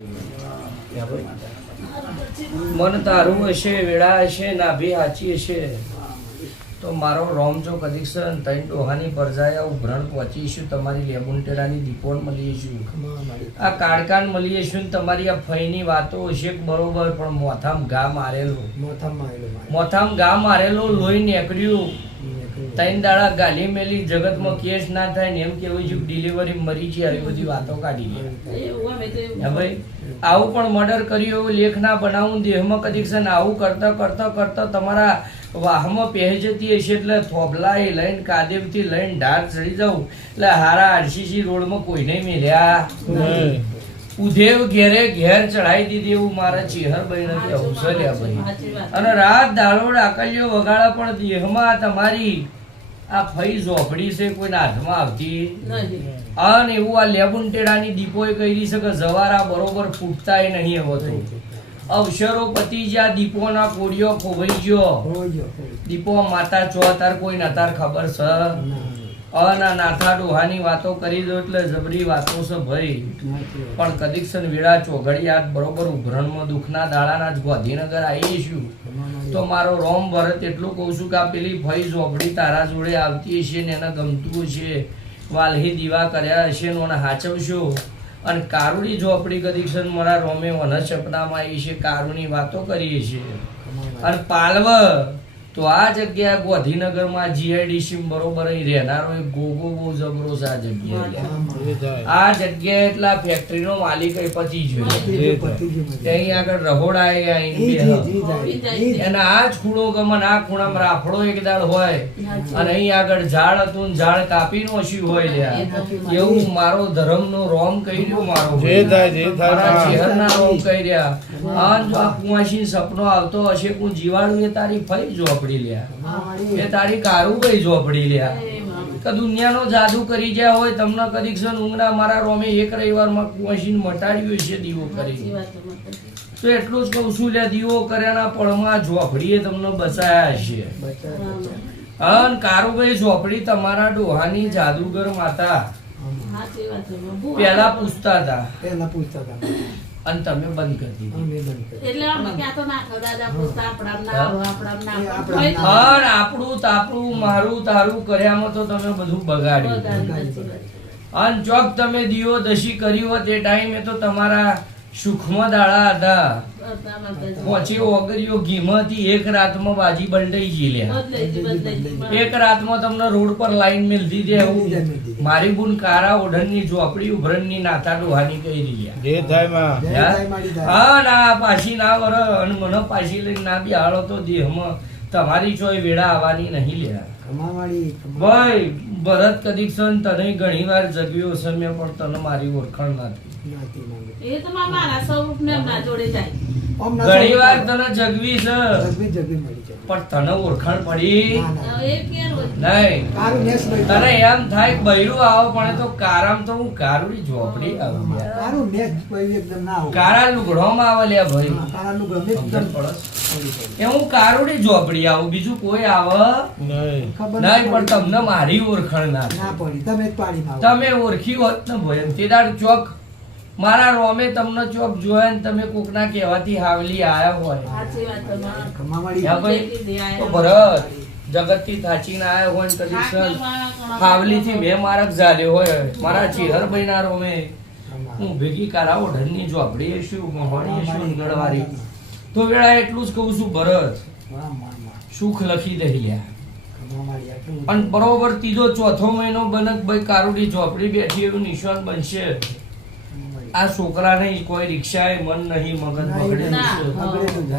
મન તારું હશે, વેળા હશે, નાભી હાચી હશે તો મારો રોમ જો કદીક્ષણ તૈન ડોહાની પરજાયા ઉભરણ પહોંચીશું. તમારી લેબુનટેરાની દીપોન મળીશું, આ કાળકાન મળીશું. તમારી આ ફઈની વાતો હશે બરોબર, પણ મોથામ ઘા મારેલો, મોથામ ઘા મારેલો, લોહી નીકળ્યું. તૈન દાડા ગાલી મેલી, જગતમાં કેસ ના થાય ને એમ કેવું છે ડિલિવરી મરી છે, આવી બધી વાતો કાઢી. ભાઈ આવું પણ મર્ડર કર્યું એવું લેખ ના બનાવું દેહમાં કદીક્ષણ. આવું કરતા કરતા કરતા તમારા વાહમાં પહે જતી હશે એટલે થોભલા લઈને કાદેવથી લઈને ઢાર ચડી જાઉં એટલે હારા આરસીસી રોડમાં કોઈને મેલ્યા ઉધેવ ઘેરે ઘેર ચડાઈ દીધી એવું મારા ચેહર બહેન કેવું છે ભાઈ. અને રાત દાડો ડાકલીઓ વગાડા પણ દેહમાં તમારી આ ફઈ ઝોપડી છે કોઈના હાથમાં આવતી અને એવું આ લેબુનટેડાની દીપોએ કહી છે કે જવારા બરોબર ફૂટતાય નહીં હવે તો અવસરો પતિ જ્યાં દીપોના કોડિયો ખોવાઈ ગયો. દીપો માતા ચો તાર કોઈ નતાર ખબર છે અના નાથા ડોહાની વાતો કરી દો એટલે જબરી વાતો છે ભાઈ. પણ કદીક્ષણ વેળા ચોઘડિયાત બરોબર ઉભરણમાં દુઃખના દાડાના જ ગાંધીનગર આવીશું તો મારો રોમ ભરત એટલું કહું છું કે આ પેલી ફઈ ઝોપડી તારા જોડે આવતી હશે ને એને ગમતું હશે, વાલહી દીવા કર્યા હશે ને એને હાચવશો. અને કારુની ઝોપડી કદીક્ષણ મારા રોમે વન સપનામાં આવી છે, કારુની વાતો કરી છે. અને પાલવ તો આ જગ્યા ગાંધીનગરમાં જીઆઈડીસી બરોબર અહીં રહેનારો એક ગોગો બહુ જબરો છે. આ જગ્યા આ જગ્યા એટલા ફેક્ટરીનો માલિક પતી જોયો ત્યાં આગળ રહોડા એના આ જ ખૂણો ગમન આ ખૂણામાં રાફડો એક દાળ હોય અને અહીં આગળ ઝાડ હતું ઝાડ કાપી નો હોય રહ્યા એવું મારો ધર્મનો રોમ કહી રહ્યો, મારો શહેરના રોમ કહી રહ્યા. આ જો આ કુંવાસી સપનો આવતો હશે હું જીવાડું એ તારી ફરી જો એ તારી કારુભાઈ ઝોપડી લ્યા કે દુનિયાનો જાદુ કરી ગયા હોય તમને કદીક્ષણ ઊંઘના મારા રોમે એક રવિવારમાં મશીન મટાડ્યું છે દીવો કરી. તો એટલું જ કહું છું લે દીવો કર્યાના પળમાં ઝોપડીએ તમને બચાયા હશે. અને કારુભાઈ ઝોપડી તમારા ડોહાની જાદુગર માતા પેલા પૂછતા હતા અને તમે બંધ કરી દીધી. આપણું તાપડું મારું તારું કર્યામાં તો તમે બધું બગાડ્યું. અને ચોક તમે દીવો દશી કર્યું હોત એ ટાઈમે તો તમારા સુખમાં દાડા હતા. પહોંચી ઓગરીઓ ઘીમાંથી એક રાતમાં બાજી બલટાઈ ગઈ લ્યા. એક રાતમાં તમને રોડ પર લાઈન મેલતી દે એવું મારી બુન કારા ઓઢણની ઝોપડી ઉભરણની નાથા ડોહાની કહી રહી. હા ના પાછી ના વર અને મને પાછી લઈને ના બી હાલો તો દેહમાં તમારી ચોય વેળા આવવાની નહીં લ્યા. ભાઈ ભરત કદીક્ષણ તને ઘણી વાર જગ્યો છે મેં પણ તને મારી ઓળખાણ નથી. ઘણી વાર તને જગવી છે પણ તને ઓળખાણ પડી નહીં. તને એમ થાય બૈરું આવો પણ તો કારામ તો હું કારુડી ઝોપડી આવું કારા લુગડોમાં આવે લ્યા ભાઈ એ હું કારુડી ઝોપડી આવું બીજું કોઈ આવે નહીં. પણ તમને મારી ઓળખાણ ના તમે ઓળખી હોત ને ભાઈ તે દાડ ચોક મારા રોમે તમને ચોક જોયા ને તમે કોકના કહેવાથી હાવલી આયા હોય તો ભરત જગત થી થાચીને આયા હોય કદીક્ષણ હાવલી થી મેં મારક ઝાલ્યો હોય મારા ચેહરભાઈ ના રોમે હું ભેગી કરાવો ઢળની ઝોપડી શું મહોણી શું ગળવારી તો વેળા એટલું જ કહું છું ભરત સુખ લખી દઈ. અને બરોબર ત્રીજો ચોથો મહિનો બનક ભાઈ કારુડી ઝોપડી બેઠી એવું નિશાન બનશે. આ છોકરાને કોઈ રિક્ષાએ મન નહીં, મગજ બગડે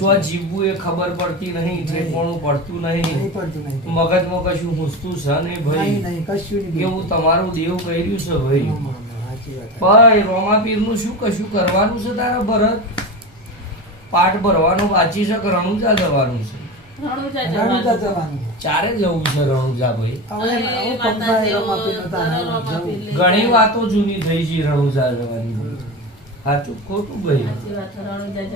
જો જીવવું એ ખબર પડતી નહીં, ઠેકોણું પડતું નહીં, મગજમાં કશું હુસતું છે નહીં ભાઈ. એવું તમારું દેવ કર્યું છે ભાઈ. ભાઈ રોમાપીરનું શું કશું કરવાનું છે તારા ભરત? પાઠ ભરવાનો બાકી છે કે રણુજા જવાનું છે? ચારે જવું છે રણુજા ભાઈ. ઘણી વાતો જૂની થઈ છે રણુજા જવાની. સાચું ખોટું ભાઈ?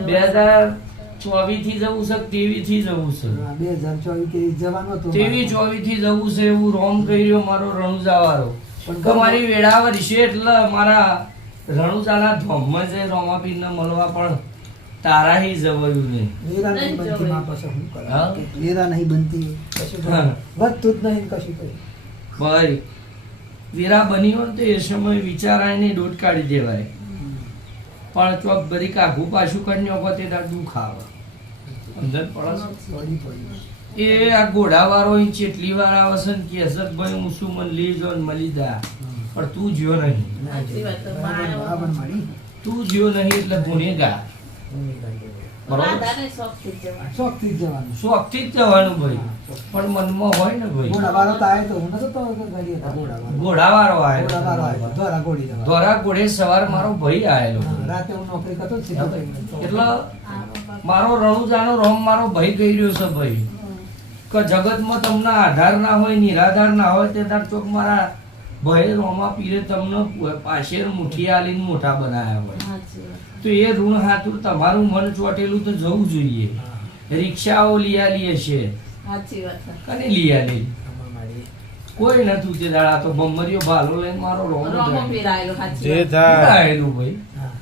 2024 થી જવું છે 23 થી જવું છે? 2024 થી જવું છે એવું રોમ કર્યો મારો રણુજા વાળો. મારી વેળાવર છે એટલે મારા રણુજાના ધોમમાં જઈ રોમાપીરને મળવા પણ તારા હી જવાયું નહીં. વેરા નહીં બનતી માં પછી શું હા? કરે વેરા નહીં બનતી કશું કરે. વધતું જ નહીં કશું કરે. ભાઈ વીરા બની હોય ને તો એ સમય વિચારાય નહીં, દોટ કાઢી દેવાય. પણ ચોક બધી કાઘું પાછું કરીને વખતે તાર દુઃખ આવે. સમજણ પડે છે? પડી પડી એ આ ઘોડાવાળો અહીં ચેટલી વાર આવે છે ને કે છે ભાઈ હું શું મને લઈ જાઉં ને મળી જા, પણ તું જ્યો નહીં. સાચી વાત છે. બરાબર મારી તું જ્યો નહીં એટલે ગુનેગાર. બરોબર? રાધાને શોખથી જ જવાનું. શોખથી જ જવાનું. શોખથી જ જવાનું ભાઈ, પણ મનમાં હોય ને ભાઈ ઘોડાવાળો તો આવ્યો તો હું નતો તો ગાડી હતા ઘોડાવાળો. ઘોડાવાળો ઘોડાવાળો આવ્યો. આવ્યો. ધોરા ઘોડી જવાનો. ધોરા ઘોડે સવાર મારો ભાઈ આયેલો. હા, રાતે હું નોકરી કરતો ને સીધો કરીને. એટલે મારો રણુજાનો રોમ મારો ભાઈ કહી રહ્યો છે ભાઈ કે જગતમાં તમને આધાર ના હોય, નિરાધાર ના હોય, તે તાર ચોક મારા ભાઈ રોમા પીરે તમને પાછેર મુઠ્ઠી આલીને મોટા બનાયા હોય. સાચી વાત. તો એ ઋણ હાથુર તમારું મન ચોટેલું તો જવું જોઈએ. રિક્ષાઓ લીયાલી હશે, સાચી વાત છે. કને લીયાલી? આમાં મારી કોઈ નતું તે દાડા તો બમ્મરીઓ ભાલો લઈને મારો રોમ રોમો પીરાયેલો, સાચી જે વાત. થાય આયેલું ભાઈ. હા.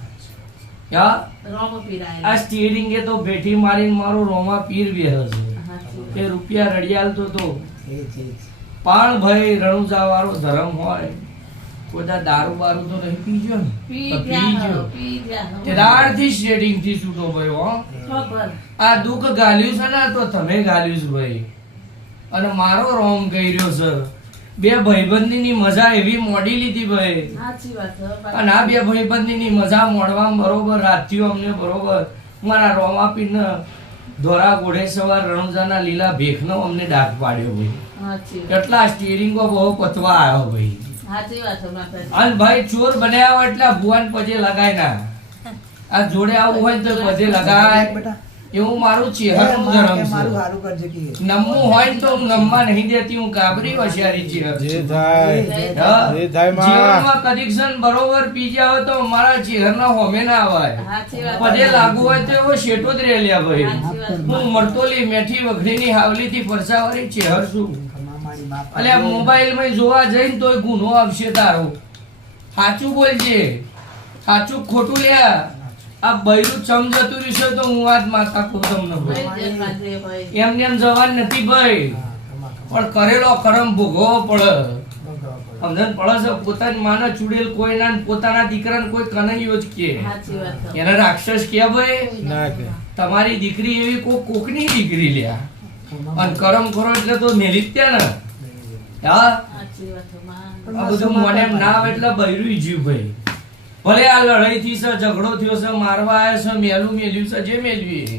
યા રોમો પીરાયેલો. આ સ્ટીરિંગે તો ભેઠી મારીને મારો રોમા પીર બેહ છે. સાચી વાત. એ રૂપિયા રડિયાલતો તો એ જ. પણ ભાઈ રણુજા વાળો ધર્મ હોય, બધા દારૂ બારૂ તો નહીં પીજો ને? પી તો ગયા પીજો. હો, પી ગયા હો. તે દાળથી શેડિંગ થી છૂટો ભાઈ હો. ખબર. આ દુઃખ ગાલ્યું છે ને તો તમે ગાલ્યું છે ભાઈ. અને મારો રોમ કહી રહ્યો છે, બે ભાઈબંધીની મજા એવી મોડી લીધી ભાઈ. સાચી વાત છે. અને આ બે ભાઈબંધીની મજા મોડવામાં બરોબર રાત્યો અમને બરોબર મારા રોમાપીરને ધોરા ઘોડે સવાર રણુજાના લીલા ભેખનો અમને ડાક પાડ્યો ભાઈ. સાચી વાત. કેટલા સ્ટીરિંગો બહુ પતવા આવ્યો ભાઈ. સાચી વાત છે માતાજી. અને ભાઈ ચોર બન્યા હોય એટલે ભુવન પજે લગાય ના. આ જોડે આવું હોય તો પજે લગાય. બેટા એવું મારું એ ચેહરનું માં ધર્મ કે છે. મારું સારું કરજે કે નમવું હોય ને તો હું નમવા નહીં દેતી, હું કાબરી હોશિયારી ચેહર જે છું. થાય હા. જે થાય માં જીવનમાં કદીક્ષણ બરોબર પી જાવ તો મારા ચેહરના હોમે ના આવાય. સાચી વાત. પજે લાગુ હોય તો એવો શેટો જ રહે લ્યા ભાઈ. સાચી વાત. હું મરતોલી મેઠી વખડીની હાવલીથી ફરસાવાળી ચેહર છું. માં મારી બાપ અલ્યા મોબાઈલમાં જોવા જઈને તોય ગુનો આવશે તારો. સાચું બોલજે, સાચું ખોટું લ્યા. આ બૈરું ચમ જતું રહ્યું છે તો હું વાત માતા કહું તમને ભાઈ. ભાઈ જે માજે હોય. એમને એમ જવાન નથી ભાઈ, હા, કમા, કમા. પણ કરેલો કરમ ભોગવવો પડે. બગાવ પડે. સમજણ પડે છે? પોતાની માને ચૂડેલ કોઈ ના, પોતાના દીકરાને કોઈ કનૈયો જ કે સાચી વાત છે. એને રાક્ષસ કે ભાઈ. ના કે તમારી દીકરી એવી કોકની દીકરી લ્યા, કમા. અને કરમ કરો એટલે તો મેલી જ ત્યાં ને. હા, સાચી વાત છે માં. આ બધું મને એમ ના આવે એટલે બૈરું જીવ ભાઈ. ભલે આ લડાઈ થી છે, ઝઘડો થયો છે, મારવા આવ્યા છે, મેલું મેલ્યું છે, જે મેલ્યું એ.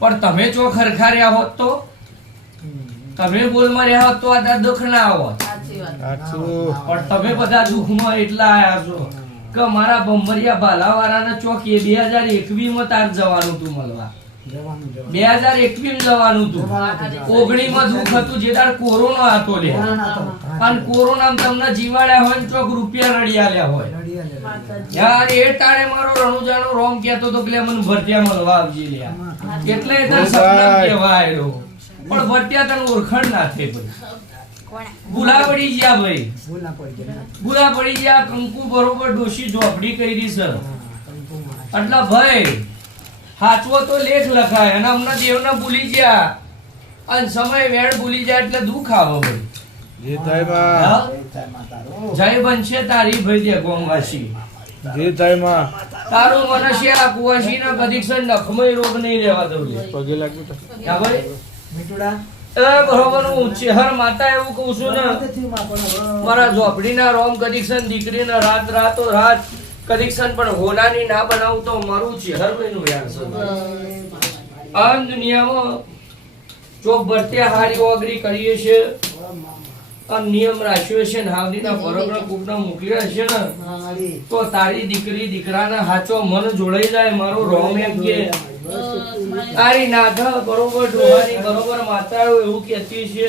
પણ તમે જો ખરખાર્યા હોત તો, તમે બોલમાં રહ્યા હોત તો આ દુઃખ ના આવત. સાચી વાત. સાચું પણ તમે બધા દુઃખમાં એટલા આયા છો કે મારા ભમરિયા ભાલાવાળાના ચોક એ 2021 માં તાર જવાનું તું મળવા. જવાનું જવાનું 2021 જવાનું તું. 19 માં દુઃખ હતું જે તાર કોરોના હતો લે. કોરોના તો. અને કોરોનામાં તમને જીવાડ્યા હોય ને ચોક રૂપિયા રડિયાલ્યા હોય. રડિયા લે. માતાજી. યાર એ ટાણે મારો રણુજાનો રોમ કહેતો તો કે લે મને ભરતિયા મળવા આવજે લ્યા. એટલે એ તાર સપના કહેવાયેલો. પણ ભરતિયા તને ઓળખાણ ના થઈ ભાઈ. ભૂલા પડી ગયા ભાઈ, ભૂલ ના પડી જાય. ભૂલા પડી ગયા. કંકુ બરોબર ડોશી ઝોપડી કરી છે. હા, કંકુમાં. એટલે ભાઈ હાચવો તો લેખ લખાય અને હમણાં દેવને ભૂલી ગયા અને સમય વેળ ભૂલી જાય એટલે દુઃખ આવે ભાઈ. જે થાય માં હા? જય થાય માતારો. જય બનશે તારી ભાઈ દે ગોમવાસી. જે થાય માં તારું મનુષ્ય આ કુવાસી ના કદીક્ષણ નખમય રોગ નહીં રહેવા દઉં લે. પગે લાગ્યું તો હા ભાઈ. મીઠુડા. એ બરોબર હું ચેહર માતા એવું કહું છું ને, તે થયું માં પણ હવે. મારા ઝોપડીના રોમ કદીક્ષણ દીકરીના રાત રાતો રાત કદીક્ષણ પણ હોનાની ના બનાવું તો મારું ચેહર બન્યું યાર છે. આ દુનિયામાં ચોક ભરતે હારી ઓગરી કરીએ છે, આ નિયમ રાખ્યો છે ને હાવડીના બરોબર કુકના મોકલ્યા છે ને મારી. તો તારી દીકરી દીકરાના હાચો મન જોડાઈ જાય. મારો રોમ એમ કે તારી નાથા બરોબર ડોહાની બરોબર માતાઓ એવું કહેતી છે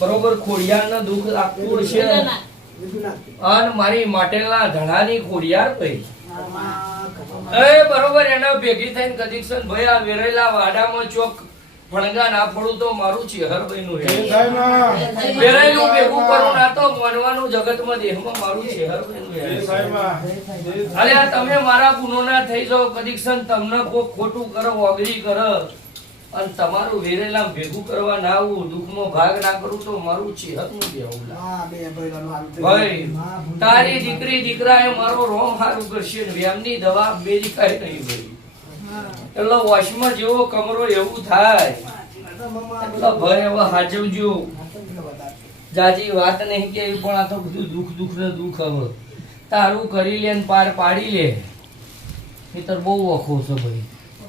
બરોબર ખોડિયારને દુઃખ લાગતું છે બીજું ના. અને મારી માટેલા ધણાની ખોડિયાર ભાઈ. કમા, કમા. એ બરોબર એના ભેગી થઈને કદીક્ષણ ભાઈ આ વેરેલા વાડામાં ચોક ફણગા ના ફોડું તો મારું ચેહરભાઈનું જય હેડ. જય માં બેરાયનું ભેગું કરું ના તો માનવાનું જગતમાં દેહમાં મારું ચેહરભાઈનું જય હેડ. જય માં જય અરે આ તમે મારા ગુનોના થઈ જાઓ કદીક સન તમને કોક ખોટું કરો ઓગળી કરો અને તમારું વેરેલા ભેગું કરવા ના આવું દુઃખનો ભાગ ના કરું તો મારું ચેહરનું બેહું લા. હા, બે ભાઈઓનું હારું થઈ ભાઈ ગયું. હા, ભૂલ તારી થઈ ગઈ. દીકરી દીકરાએ મારો રોમ હારું કરશે ને વ્યામની દવા અમેરિકાએ નહીં ભાઈ એટલે વોશમાં જેવો કમરો એવું થાય તો મમ્મા એટલે ભાઈ હવે હાચવજો આ તો પેલો વધારે. જાજી વાત નહીં કેવી પણ આ તો બધું દુઃખ દુઃખ ને દુઃખ હવે તારું કરી લે ને પાર પાડી લે મિત્ર બહુ વખો છે ભાઈ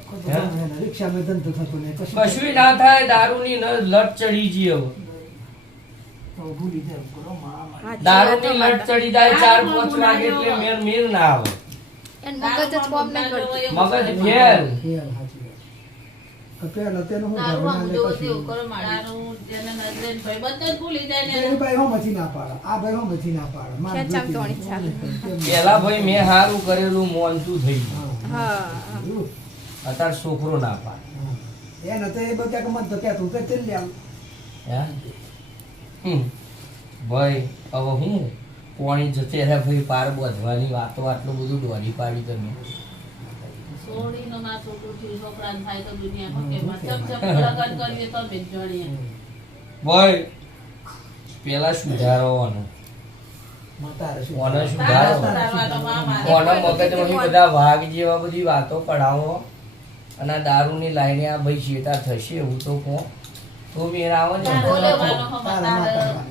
ખોટું ના હોય ને. રિક્ષામાં ધંધો થતો નહીં. કશું ના થાય દારૂની લટ ચડી જી હવે તો ભૂલી જાય. કરો માં. દારૂની લટ ચડી જાય 4-5 વાગે એટલે મેર ના આવે એન મગજ જ કોમ નહીં કરતું. મગજ ફેલ ફેલ, સાચી વાત. તો પેલો તેનું શું દારૂ ઘરમાં આમ લે જોવો પછી. તેવું કરો મારે. દારૂ જેને નજરે ભાઈ બધો જ ભૂલી જાય ને પેલી ભાઈ હોમાંથી ના પાડે. આ ભાઈ હોમાંથી ના પાડે. મારે ખેંચામ જોતી તોણી ચાલે. નથી. પેલા ભાઈ મેં હારું કરેલું મોનતું થઈ ગયું હા. હા એવું. અત્યારે છોકરો ના પાડે હા. એને તો એ બધા ગમત તો કહેતું કે તેલ લે આવ. હે? ભાઈ હવે હું પોણી જતે રહે ભાઈ પાર બધવાની વાતો આટલું બધું દોરી પાડી તમે સોડીનો માં છોકરું થયું, છોકરાને થાય તો દુનિયામાં કેમાં. ચપ ચપ લગન કરીએ તો બેન જોડીએ. ભાઈ પેલા સુધારવાનું તારે શું? કોને તારા સુધારો સુધારવાનો માં મારે કોના કોઈ મગજમાંથી બધા વાઘ જેવા બધી વાતો કઢાવો અને આ દારૂની લાઈને આ ભાઈ શેતા થશે એવું તો કહો તો મેરા આવે ને તારો લેવાનો હમ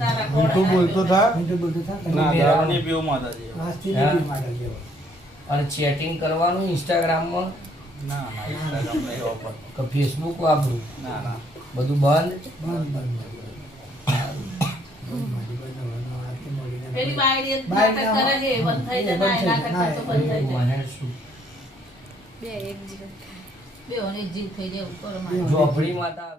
તારા ઊંધું બોલતો થા મીઠું બધું થાય. ના દારૂની પીવું માતાજી આજથી હા. બીજી માડલ જેવો. અને ચેટિંગ કરવાનું ઇન્સ્ટાગ્રામમાં ના ના ઇન્સ્ટાગ્રામ નહીં વાપર કે ફેસબુક વાપરું ના ના બધું બંધ બંધ બંધ. પેલી બાયડી બાયડી નાટક કરે છે, બંધ થઈ જાય, ના એના કરતા તો બંધ થઈ જાય. મને શું બે એક જીવન બેઓને જીવ થઈ જાય એવું કરો મારે. ઝોપડી માતા